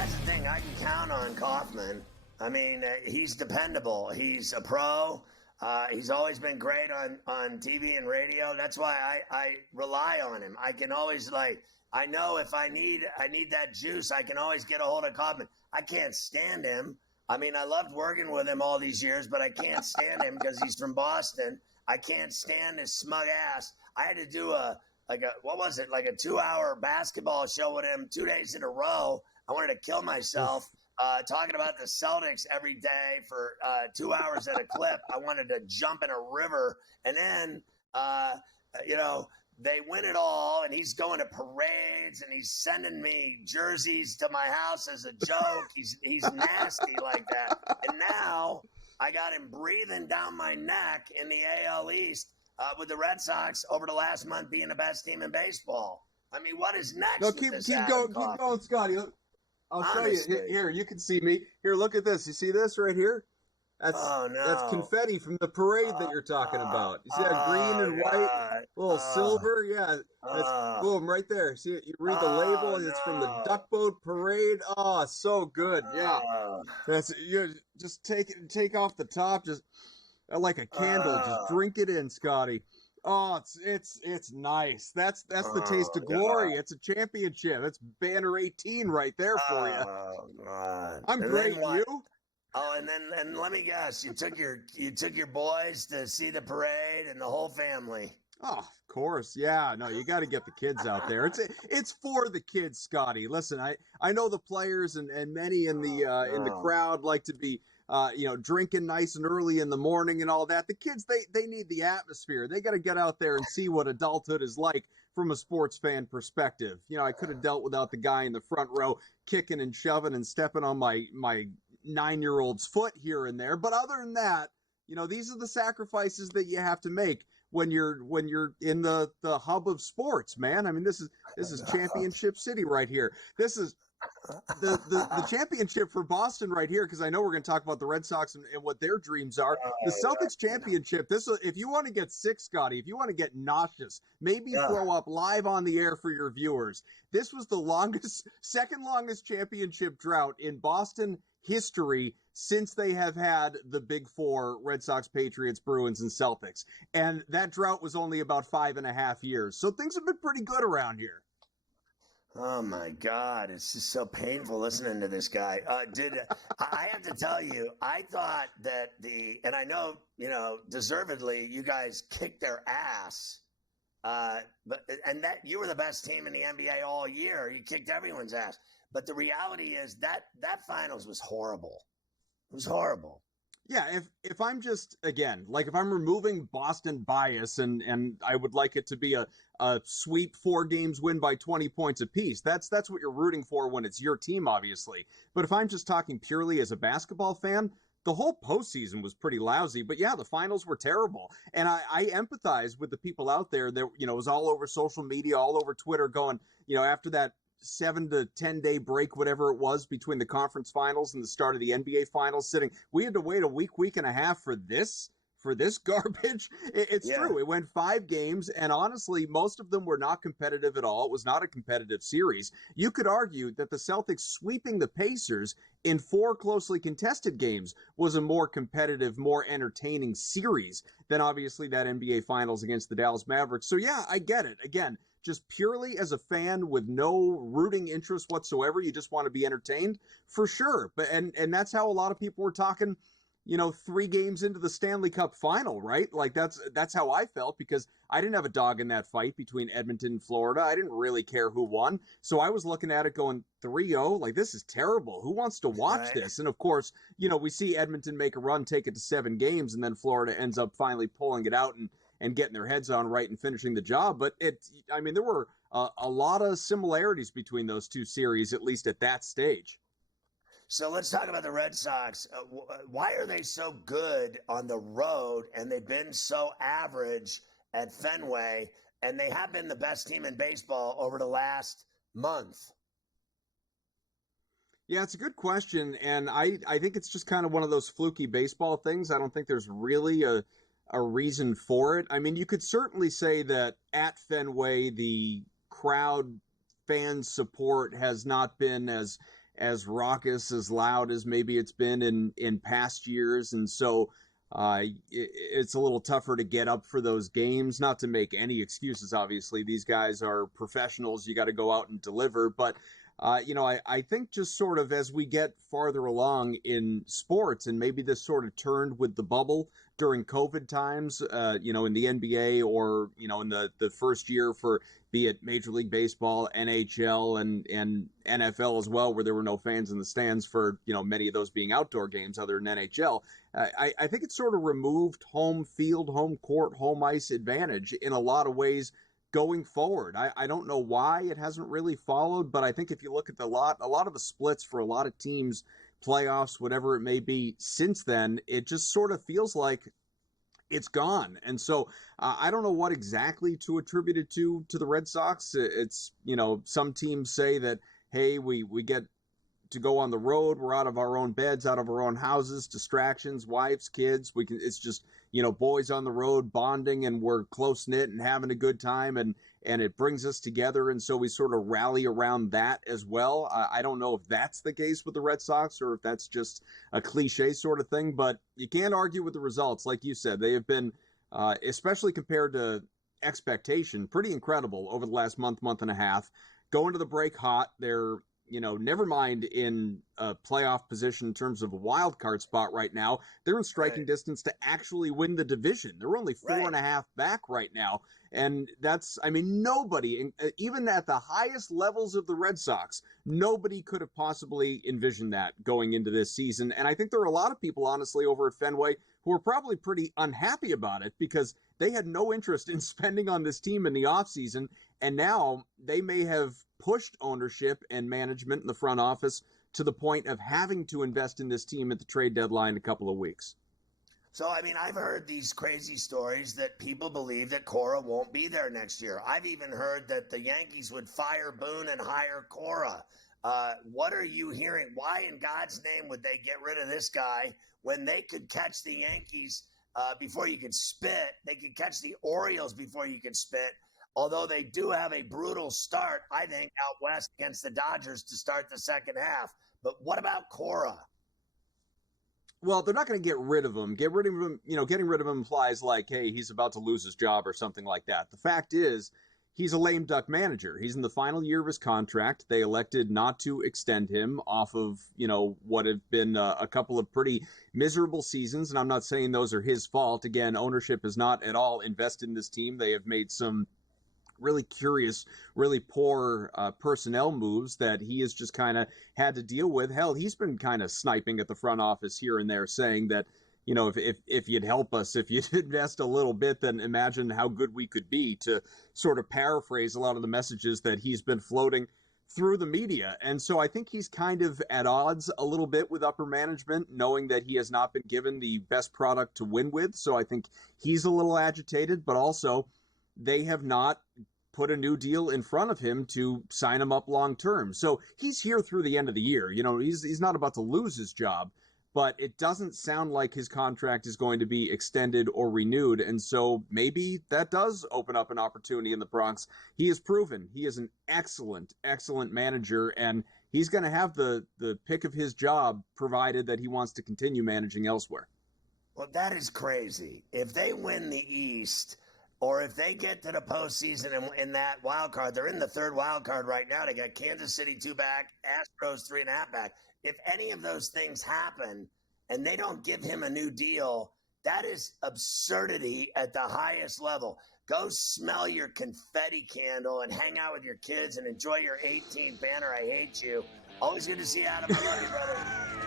that's the thing. I can count on Kaufman. I mean, he's dependable. He's a pro. He's always been great on TV and radio. That's why I rely on him. I can always, I know if I need that juice, I can always get a hold of Kaufman. I can't stand him. I mean, I loved working with him all these years, but I can't stand him because he's from Boston. I can't stand his smug ass. I had to do a 2-hour basketball show with him 2 days in a row. I wanted to kill myself talking about the Celtics every day for 2 hours at a clip. I wanted to jump in a river. And then, they win it all, and he's going to parades, and he's sending me jerseys to my house as a joke. He's nasty like that. And now I got him breathing down my neck in the AL East with the Red Sox over the last month being the best team in baseball. I mean, what is next? No, keep going, Scotty. I'll show you. Here, you can see me. Here, look at this. You see this right here? That's confetti from the parade that you're talking about. You see that green and white, little silver? Yeah, that's boom right there. See it? You read the label, and it's from the Duck Boat Parade. Oh, so good. Yeah, that's you. Just take off the top, just like a candle. Just drink it in, Scotty. Oh, it's nice. That's the taste of glory. It's a championship. It's banner 18 right there for you. God. I'm great. You? Oh, and let me guess, you took your boys to see the parade and the whole family. Oh, of course. Yeah. No, you got to get the kids out there. It's for the kids, Scotty. Listen, I know the players and many in the crowd like to be drinking nice and early in the morning and all that. The kids, they need the atmosphere. They got to get out there and see what adulthood is like from a sports fan perspective. I could have dealt without the guy in the front row kicking and shoving and stepping on my 9-year-old's foot here and there. But other than that, these are the sacrifices that you have to make when you're in the hub of sports, man. I mean, this is championship city right here. This is the championship for Boston right here, because I know we're going to talk about the Red Sox and what their dreams are. The Celtics championship, if you want to get sick, Scotty, if you want to get nauseous, maybe throw up live on the air for your viewers. This was the second longest championship drought in Boston history since they have had the big four: Red Sox, Patriots, Bruins, and Celtics. And that drought was only about 5.5 years. So things have been pretty good around here. Oh my God, it's just so painful listening to this guy. I have to tell you, I thought that and I know, deservedly, you guys kicked their ass. And that you were the best team in the NBA all year. You kicked everyone's ass. But the reality is that finals was horrible. It was horrible. Yeah, if I'm just, again, if I'm removing Boston bias and I would like it to be a sweep, 4 games, win by 20 points apiece, that's what you're rooting for when it's your team, obviously. But if I'm just talking purely as a basketball fan, the whole postseason was pretty lousy. But yeah, the finals were terrible. And I empathize with the people out there that, was all over social media, all over Twitter going, after that 7 to 10 day break, whatever it was, between the conference finals and the start of the NBA finals, we had to wait a week and a half for this garbage. It's true. It went 5 games, and honestly, most of them were not competitive at all. It was not a competitive series. You could argue that the Celtics sweeping the Pacers in 4 closely contested games was a more competitive, more entertaining series than obviously that NBA finals against the Dallas Mavericks. So yeah, I get it. Again, just purely as a fan with no rooting interest whatsoever, you just want to be entertained, for sure. But and that's how a lot of people were talking, 3 games into the Stanley Cup final, right? That's how I felt, because I didn't have a dog in that fight between Edmonton and Florida. I didn't really care who won. So I was looking at it going 3-0, this is terrible. Who wants to watch this? And of course, we see Edmonton make a run, take it to 7 games, and then Florida ends up finally pulling it out and getting their heads on right and finishing the job. But there were a lot of similarities between those 2 series, at least at that stage. So let's talk about the Red Sox. Why are they so good on the road, and they've been so average at Fenway, and they have been the best team in baseball over the last month? Yeah, it's a good question, and I think it's just kind of one of those fluky baseball things. I don't think there's really a reason for it. I mean, you could certainly say that at Fenway, the crowd fan support has not been as as raucous, as loud as maybe it's been in past years. And so it's a little tougher to get up for those games. Not to make any excuses, obviously. These guys are professionals. You got to go out and deliver. But, I think just sort of as we get farther along in sports, and maybe this sort of turned with the bubble during COVID times, in the NBA or, in the first year for be it Major League Baseball, NHL, and NFL as well, where there were no fans in the stands for, many of those being outdoor games other than NHL. I think it sort of removed home field, home court, home ice advantage in a lot of ways going forward. I don't know why it hasn't really followed, but I think if you look at a lot of the splits for a lot of teams, playoffs, whatever it may be, since then, it just sort of feels like it's gone. And so I don't know what exactly to attribute it to the Red Sox. It's, some teams say that, hey, we get to go on the road. We're out of our own beds, out of our own houses, distractions, wives, kids. It's just, boys on the road bonding, and we're close knit and having a good time, and it brings us together. And so we sort of rally around that as well. I don't know if that's the case with the Red Sox or if that's just a cliche sort of thing, but you can't argue with the results. Like you said, they have been, especially compared to expectation, pretty incredible over the last month and a half. Going to the break hot. They're, never mind in a playoff position in terms of a wild card spot right now. They're in striking distance to actually win the division. They're only 4.5 back right now. And nobody, even at the highest levels of the Red Sox, nobody could have possibly envisioned that going into this season. And I think there are a lot of people, honestly, over at Fenway who are probably pretty unhappy about it because they had no interest in spending on this team in the offseason. And now they may have pushed ownership and management in the front office to the point of having to invest in this team at the trade deadline in a couple of weeks. So, I've heard these crazy stories that people believe that Cora won't be there next year. I've even heard that the Yankees would fire Boone and hire Cora. What are you hearing? Why in God's name would they get rid of this guy when they could catch the Yankees before you could spit? They could catch the Orioles before you could spit. Although they do have a brutal start, I think, out west against the Dodgers to start the second half. But what about Cora? Well, they're not going to get rid of him. Getting rid of him implies like, hey, he's about to lose his job or something like that. The fact is, he's a lame duck manager. He's in the final year of his contract. They elected not to extend him off of, what have been a couple of pretty miserable seasons. And I'm not saying those are his fault. Again, ownership is not at all invested in this team. They have made some really curious, really poor personnel moves that he has just kind of had to deal with. Hell, he's been kind of sniping at the front office here and there, saying that, if you'd help us, if you'd invest a little bit, then imagine how good we could be, to sort of paraphrase a lot of the messages that he's been floating through the media. And so I think he's kind of at odds a little bit with upper management, knowing that he has not been given the best product to win with. So I think he's a little agitated, but also they have not put a new deal in front of him to sign him up long term. So he's here through the end of the year. He's not about to lose his job, but it doesn't sound like his contract is going to be extended or renewed. And so maybe that does open up an opportunity in the Bronx. He has proven he is an excellent, excellent manager, and he's going to have the pick of his job, provided that he wants to continue managing elsewhere. Well, that is crazy. If they win the East, or if they get to the postseason in that wild card, they're in the third wild card right now. They got Kansas City 2 back, Astros 3.5 back. If any of those things happen and they don't give him a new deal, that is absurdity at the highest level. Go smell your confetti candle and hang out with your kids and enjoy your 18th banner. I hate you. Always good to see you, Adam. I love you, brother.